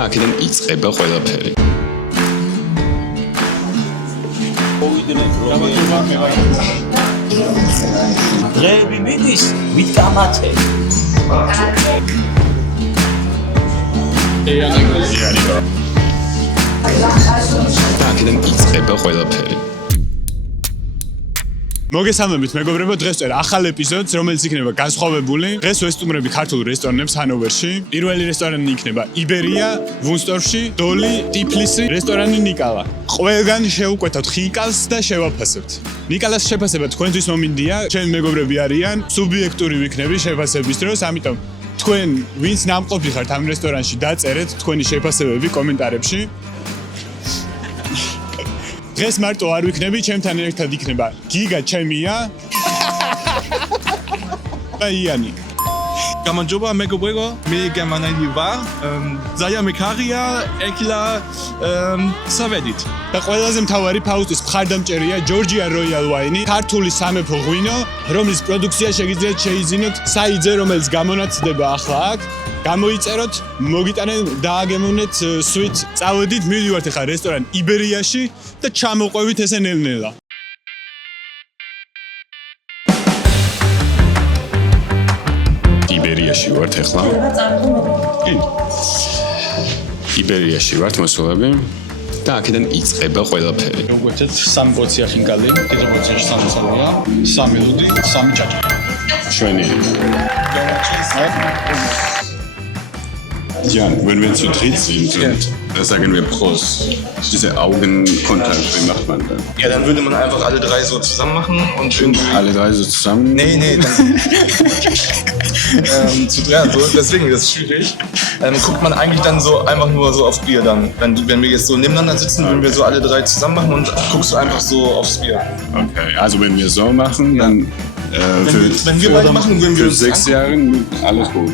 და აქედან იწყება ყველაფერი. დღეები მიდის მიტკამათე. და აქედან იწყება ყველაფერი. მოგესალმებით მეგობრებო, დღეს წერ ახალ ეპიზოდს, რომელიც იქნება განსხვავებული. დღეს ვესტუმრები ქართულ რესტორნებს ჰანოვერში. პირველი რესტორანი იქნება იბერია, ვუნსტორფში, დოლი, ტიფლისი, რესტორანი ნიკალა. ყველგან შევუკვეთავთ ხიკალს და შევაფასებთ. ნიკალას შეფასება თქვენთვის მომინდია, ჩემი მეგობრები არიან, სუბიექტური ვიქნები შეფასების დროს, ამიტომ თქვენ ვინც ნამყოფი ხართ ამ რესტორანში, დაწერეთ თქვენი შეფასებები კომენტარებში. დღეს მარტო არ ვიქნები, ჩემთან ერთად იქნება გიგა ჩემია და იანი. გამარჯობა მეგობრებო, მე გამანაიდი ვარ. ძალიან მეკარია ეკლა სავედით. და ყველაზე მთავარი ფაუსტის მხარდამჭერია ჯორჯია როიალ ვაინი, ქართული სამეფო ღვინო, რომლის პროდუქცია შეგიძლიათ შეიძინოთ საიძე, რომელიც გამონაცდება ახლა აქ. გამოიწეროთ, მოგიტანენ, დააგემოვნეთ სვით. წავედით, მივიდივართ ახლა რესტორან იბერიაში და ჩამოყვევით ესე ნელ-ნელა. იბერიაში ვართ ახლა. იბერიაში ვართ მოსულები და აქედან იწყება ყველაფერი. მოგგვეცეთ 3 პორცია ხინკალი, კიდევ პორციაში 3 სალია, 3 ლუდი, 3 ჭაჭა. შვენიერი. Ja, wenn wir zu dritt sind und sagen wir Prost, diese Augenkontakt, wie macht man dann? Ja, dann würde man einfach alle 3 so zusammen machen und irgendwie... Alle 3 so zusammen? Nee, dann... zu 3, so, deswegen, das ist schwierig. Guckt man eigentlich dann so einfach nur so aufs Bier dann. Wenn wir jetzt so nebeneinander sitzen, würden wir so alle 3 zusammen machen und guckst du einfach so aufs Bier. Okay, also wenn wir so machen, dann... wenn wir beide machen, würden wir für uns 6 Jahren alles gut.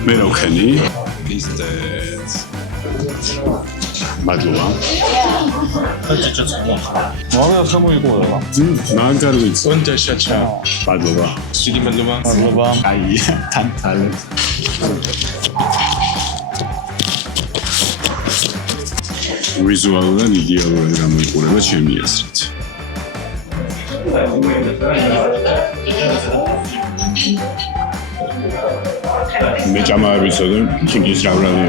Мен ოკენი. Пиздец. მადლობა. მოგა ხმოიყურება. მაგარვიც. Und der ჭაჭა. მადლობა. დიდი მადლობა. აი, თანთალე. ვიზუალურად იდეალურად გამოიყურება ჩემი აზრით. მე ჭამავებისა და ჩინგის რავრალი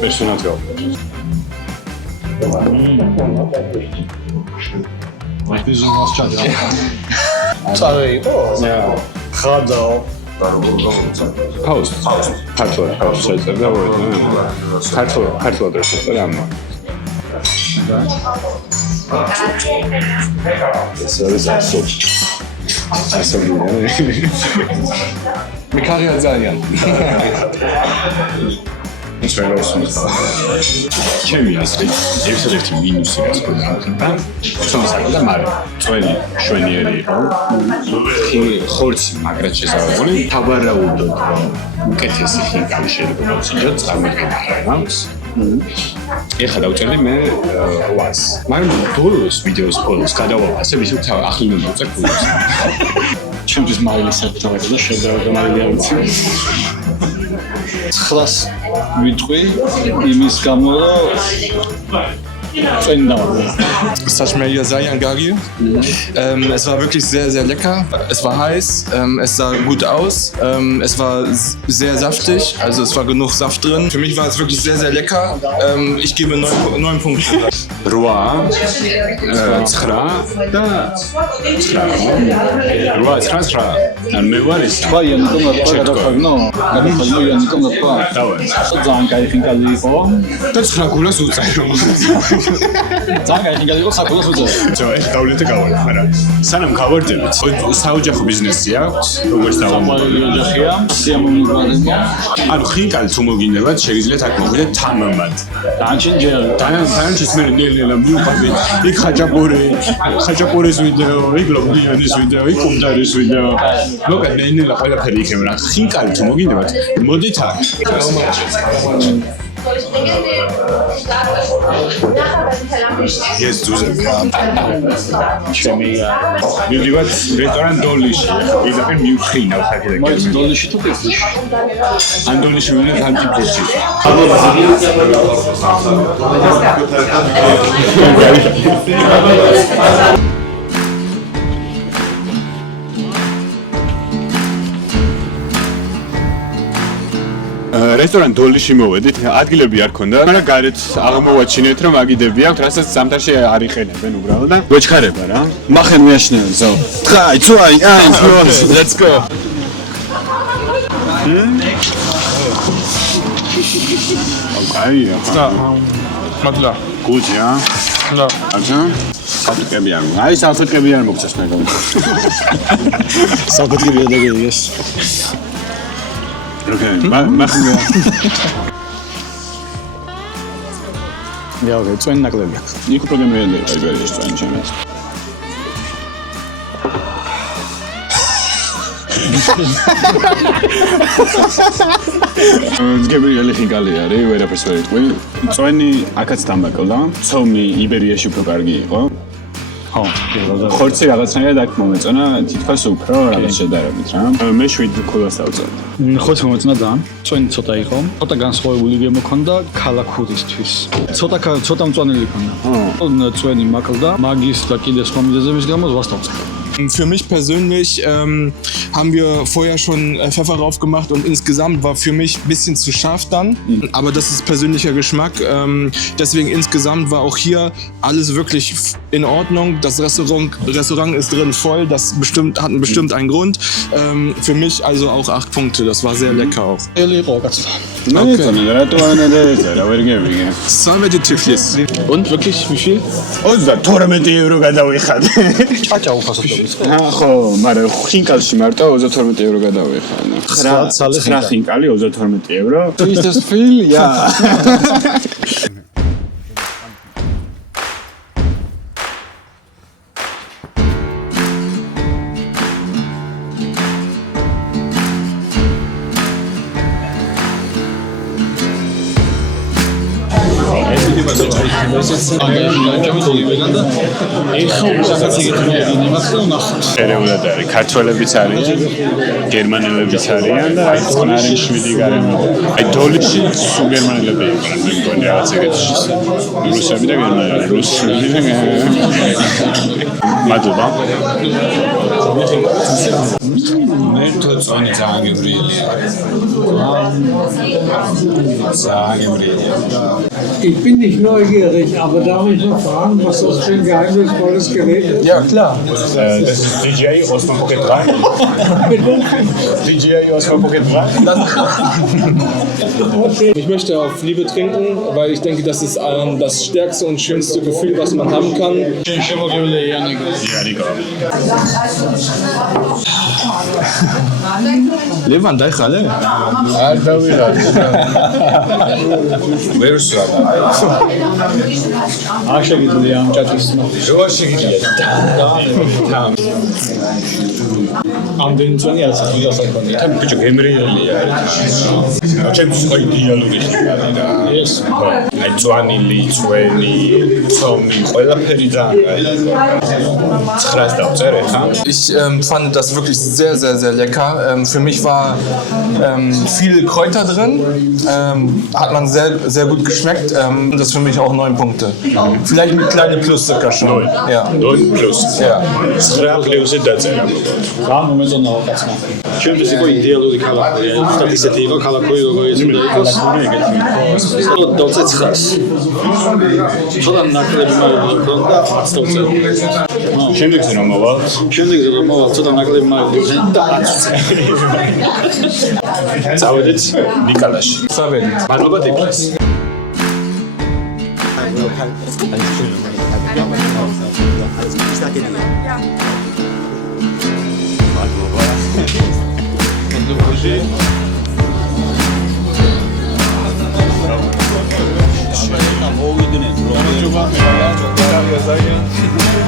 პერსონაჟი. ვიზუალს ჭაჭა. წავე იყო? ხადა. Pause. Pause. შეწერდა ქართულად შეწერდა ამა. ეს არის ასო. მეკარია ძალიან. ჩემი აზრით, ერთ-ერთი მინუსი რაც გვქონდა, თუმცა და მაგრამ წველი შვენიერი იყო. ხორცი მაგრად შესაძლებელი, თავარაუდოდ რომ უკეთესი ხინკალი შეიძლება გავწიოთ, წარმოგიდგენთ. ეხლა დავწერდი მე 800-ს. მაგრამ ბოლოს ვიდეოს ბოლოს გადავაფასე, ვისო ახლი უნდა დავწერ ფულს. ჩემთვის მაილის ერთად და შედავდა მაილი არ ვიცი. 900-ს ვიტყვი იმის გამო რომ Saschmelia sehr Gagi. Es war wirklich sehr, sehr lecker. Es war heiß, es sah gut aus, es war sehr saftig, also es war genug Saft drin. Für mich war es wirklich sehr, sehr lecker. Ich gebe 9 Punkte. Roa, Zchra, da, Zchra, Roa, Zchra, me varis. Vaya, no tengo para no, no tengo para. ძალიან კაი ხინკალი იყო. და Zchra გულას უწევ. ძალიან კაი ხინკალი იყო, საკულას უწევ. ეს დავლეთე გავალ, მაგრამ სანამ გავარდებით, საოჯახო ბიზნესი აქვს, როგორც დავამოწმე. ოჯახია, სიამოვნებაა. ანუ ხინკალი თუ მოგინებათ, შეგიძლიათ აქ მოხვიდეთ თამამად. დანჩენ ჯერ. დანჩენს მე ნელ-ნელა მივყვებით. იქ ხაჭაპურის ვიდეო, იქ ლოგდიანის ვიდეო, იქ კომდარის ვიდეო. მოკლედ ნელ-ნელა ყველაფერი იქნება. ხინკალი თუ მოგინებათ, მოდით აქ. ეს ძუზებია. ჩემი მივდივართ რესტორან დოლიში. იზაფერ მივხინავ საერთოდ გერმანიაში. დოლიში თუ ტიფლისში? ან დოლიში ვინმე თან ტიფლისში. რესტორან დოლიში მოვედით, ადგილები არ ქონდა, მაგრამ გარეთ აღმოვაჩინეთ, რომ აგიდები აქვს, რასაც ზამთარში არ იყენებენ უბრალოდ და გვეჩქარება რა. Machen wir schnell, so. 3, 2, 1, los, let's go. აი, Da, Madla. გუჯი ა? Da. აჯა? საფრთხები არ მოგ. აი, საფრთხები არ მოგწეს მე. საფრთხები და გიგეს. Okay, machen wir. Ja, okay, zu Ende naklebია. იქ პროგრამერია აიბერიის ტრანჩენას. გებრიელი ხინკალი არის, ვერაფერს ვერ იტყვი. წვენი აქაც დამაკლდა. ცომი იბერიაში უფრო კარგი იყო. ხო, ხორცი რაღაცნაირად აქ მომეწონა, თითქოს უფრო რაღაც შედარებით რა. მე 7 ქულას დავწევდი. ხოც მომეწონა ძალიან. წვენი ცოტა იყო. ცოტა განსხვავებული გემო ქონდა ქალაქურისთვის. ცოტა მწვანელი ქონდა. წვენი მაკლდა, მაგის და კიდე სხვა მიზეზების გამო ზღვას დავწევდი. Für mich persönlich haben wir vorher schon Pfeffer drauf gemacht und insgesamt war für mich ein bisschen zu scharf dann. Aber das ist persönlicher Geschmack. Deswegen insgesamt war auch hier alles wirklich in Ordnung. Das Restaurant ist drin voll. Das hat bestimmt einen Grund. Für mich also auch 8 Punkte. Das war sehr lecker auch. Salve Tiflis. Und wirklich wie viel? 32 евро გადავიხადე. ხო, მაგრამ ხინკალში მარტო 32 евро გადავიხადე. 9 ხინკალი 32 евро. Ist das viel? Ja. ერეულად არის, ქართველებიც არიან, გერმანელებიც არიან და აი წყნარი მშვიდი გარემო. აი დოლიში სულ გერმანელები იყვნენ, მე მგონი რაღაც ეგეთი. რუსები და გერმანელები, რუსები და მადლობა. მე თვითონ ძალიან გემრიელია. ძალიან გემრიელია. Ich bin nicht neugierig, aber darf ich noch fragen, was das für ein geheimnisvolles Gerät ist? Ja, klar. Das ist DJI Osmo Pocket 3. DJI Osmo Pocket 3. Ich möchte auf Liebe trinken, weil ich denke, das ist das stärkste und schönste Gefühl, was man haben kann. Levan, da khale. აღშეგიძლია ამ ჭაჭის როგორ შეგიძლია? ამდენი წონი არც გასაკონია. თან ბიჭო გემრიელია. ჩემთვის იყო იდეალური ხილვარი რა. ეს აი წვანილი, წვენი, ცომი, ყველაფერი ძალიან კაი. 9-ს დავწერე ხა? Ich fand das wirklich sehr, sehr, sehr lecker. Für mich war viel Kräuter drin. Hat man sehr, sehr gut geschmeckt. Das ist für mich auch 9 Punkte. Vielleicht mit kleine Plus sogar schon. Ja. 9 plus. Ja. 9 პლუსი დაწერა. რამ მომეწონა კაცმა. Ჩემთვის იყო იდეალური ქალაქი. ზუსტად ისეთი იყო ქალაქი, როგორც უნდა იყოს. დავწერე 9-ს. ცოტა ნაკლები მოვიდა 10-ს. შემდეგზე რომ მოვალ, შემდეგზე რომ მოვალ, ცოტა ნაკლები მოვიდა და 10-ს. წავედით ნიკალაში. Savent. მადლობა ტიპს.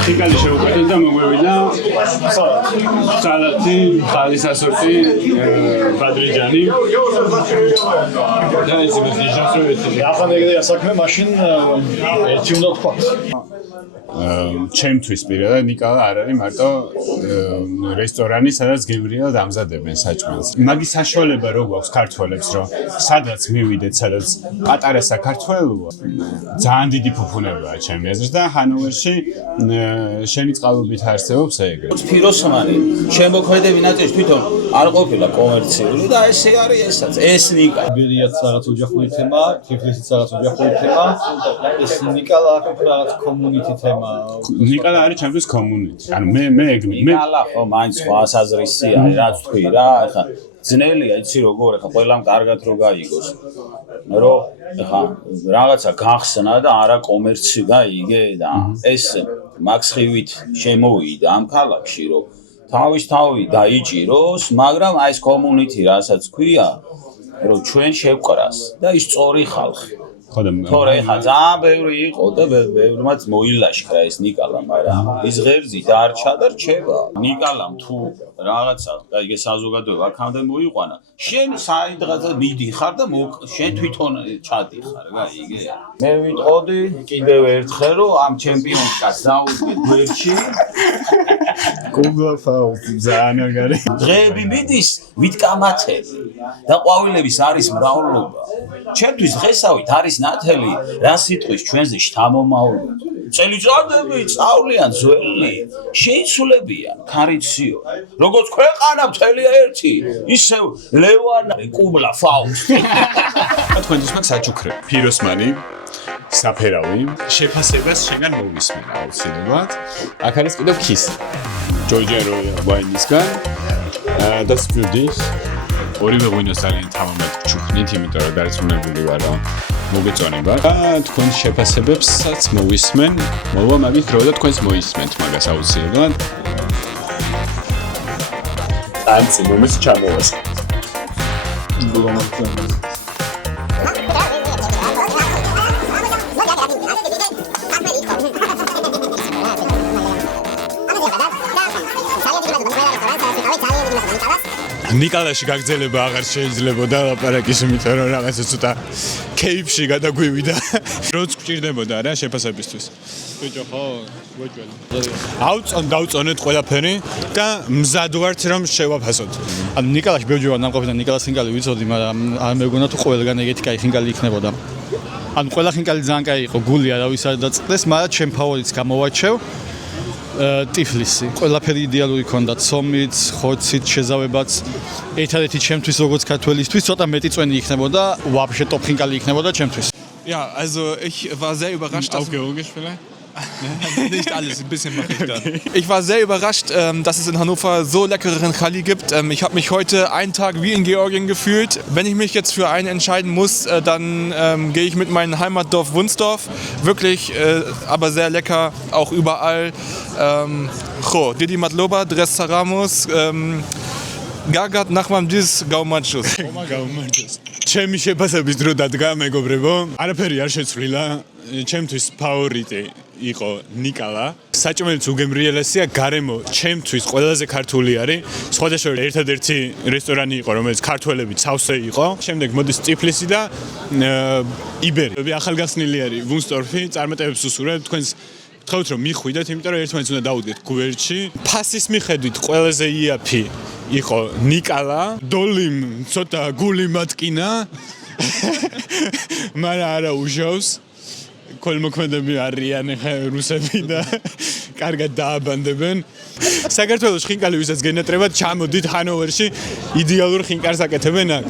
ხიკალი შევუკეთეთ და მოგვევიდა სალათი, ხალის ასორტი, ბადრიჯანი. და ეს ის ნიშნავს ახლა ეგრეა საქმე, მაშინ ერთი უნდა თქვა. ჩემთვის პირადად ნიკალა არ არის მარტო რესტორანი, სადაც გემრიელად ამზადებენ საჭმელს. მაგის საშუალება რო გვაქვს ქართველებს, რომ სადაც მივიდეთ, სადაც პატარა საქართველოა, ძალიან დიდი ფუფუნებაა ჩემი აზრით და ჰანოვერში შენი წყალობით არსებობს ეგრე. ფიროსმანი შემოქმედები ნაწილში თვითონ არ ყოფილა კომერციული და ესე არის ესაც, ეს ნიკა. იბერიაც რაღაც ოჯახური თემა, თიფლისიც რაღაც ოჯახური თემა, ეს ნიკალა რაღაც community თემა. ნიკალა არის ჩემთვის community. ანუ მე ნიკალა ხო მაინც სხვა საზრისი არის, რაც თქვი რა, ეხა ძნელია, იცი როგორ, ეხა ყველამ კარგად რო გაიგოს. რომ ეხა რაღაცა გახსნა და არა კომერცი გაიგე და ეს მაქსხივით შემოვიდა ამ ქალაქში, რომ თავისთავად დაიჭიროს, მაგრამ აი ეს community რასაც ქვია, რომ ჩვენ შევყრას და ის სწორი ხალხი. თორე ხა ძალიან ბევრი იყო და ბევრმაც მოილაშქრა ეს ნიკალა, მაგრამ ის ღერძი დარჩა და რჩება. ნიკალამ თუ რაღაცა კაიგე საზოგადოება აქამდე მოიყვანა, შენ საიდღაცა მიდიხარ და შენ თვითონ ჩადიხარ, გაიგე? მე ვიტყოდი კიდევ ერთხელ, რომ ამ ჩემპიონატს დაუდგე გვერდში. გუგლაფაუ ძალიან აგარი. დღეები მიდის ვიტკამათები და ყვავილების არის მრავლობა. ჩემთვის დღესავით არის ნათელი რა სიტყვის ჩვენზე შთამომავლობა. წელიწადები წავლიან ძველი, შეიცვლებიან ქარიციო. როგორც ქვეყანა მთელია ერთი, ისევ ლევანი კუბლა ფაუსტი. თქვენთვის მაგ საჩუქრები. ფიროსმანი საფერავი, შეფასებას შენგან მოვისმენ აუცილებლად. აქ არის კიდევ ქისი. ჯოჯერო ვაინისგან და სპიუდის. ორივე ღვინოს ძალიან თამამად ჩუქნით, იმიტომ რომ დარწმუნებული ვარ, რომ მოგეწონება. და თქვენ შეფასებებსაც მოვისმენ. მოვა მაგის დრო და თქვენს მოისმენთ მაგას აუცილებლად. ანცი მომის ჩამოვას. ნიკალაში გაგრძელება აღარ შეიძლებოდა ლაპარაკის, იმიტომ რომ რაღაცა ცოტა кейფში გადაგვივიდა. როც გჭირდებოდა რა შეფასებისთვის. ბიჭო ხო, გვეჭველი. დავწონეთ ყველაფერი და მზად ვართ რომ შევაფასოთ. ანუ ნიკალაში ბევრი ვარ ნამყოფი და ნიკალას ხინკალი ვიცოდი, მაგრამ არ მეგონა თუ ყველგან ეგეთი კაი ხინკალი იქნებოდა. ანუ ყველა ხინკალი ძალიან კაი იყო, გული არავის არ დაწყდეს, მაგრამ ჩემ ფავორიტს გამოვაჩევ. ტიფლისი. ყველაფერი იდეალური ქონდა, ცომით, ხორცით, შეზავებაც. ერთადერთი ჩემთვის როგორც ქართველისთვის ცოტა მეტი წვენი იქნებოდა, ვაფშე ტოპ ხინკალი იქნებოდა ჩემთვის. Ja, also ich war sehr überrascht. Aufgehoben vielleicht? Nicht alles, ein bisschen mache ich dann. Ich war sehr überrascht, dass es in Hannover so leckeren Chali gibt. Ich habe mich heute einen Tag wie in Georgien gefühlt. Wenn ich mich jetzt für einen entscheiden muss, dann gehe ich mit meinem Heimatdorf Wunsdorf. Wirklich, aber sehr lecker, auch überall. Didi Matloba, Dres Saramos, Gagat Nachmamdis, Gaumanchus. ჩემი შეფასების დრო დადგა, მეგობრებო. არაფერი არ შეცვლილა. ჩემთვის ფავორიტი იყო ნიკალა. საჭმელიც უგემრიელესია, გარემო ჩემთვის ყველაზე ქართული არის. სხვადასხვა ერთადერთი რესტორანი იყო, რომელიც ქართველებით სავსე იყო. შემდეგ მოდის ტიფლისი და იბერი. ახალგაზრდილი არის ვუნსდორფი, წარმატებებს უსურვებ. თქვენს გთხოვთ რომ მიხვიდეთ, იმიტომ რომ ერთმანეთს უნდა დაუდგეთ გვერდში. ფასის მიხედვით ყველაზე იაფი იყო ნიკალა. დოლიმ ცოტა გული მატკინა. მაგრამ არა უშავს. ქოლმოქმედები არიან ხა რუსები და კარგად დააბანდებენ. საქართველოს ხინკალი ვისაც გენატრებათ, ჩამოდით ჰანოვერში, იდეალურ ხინკარს აკეთებენ აქ.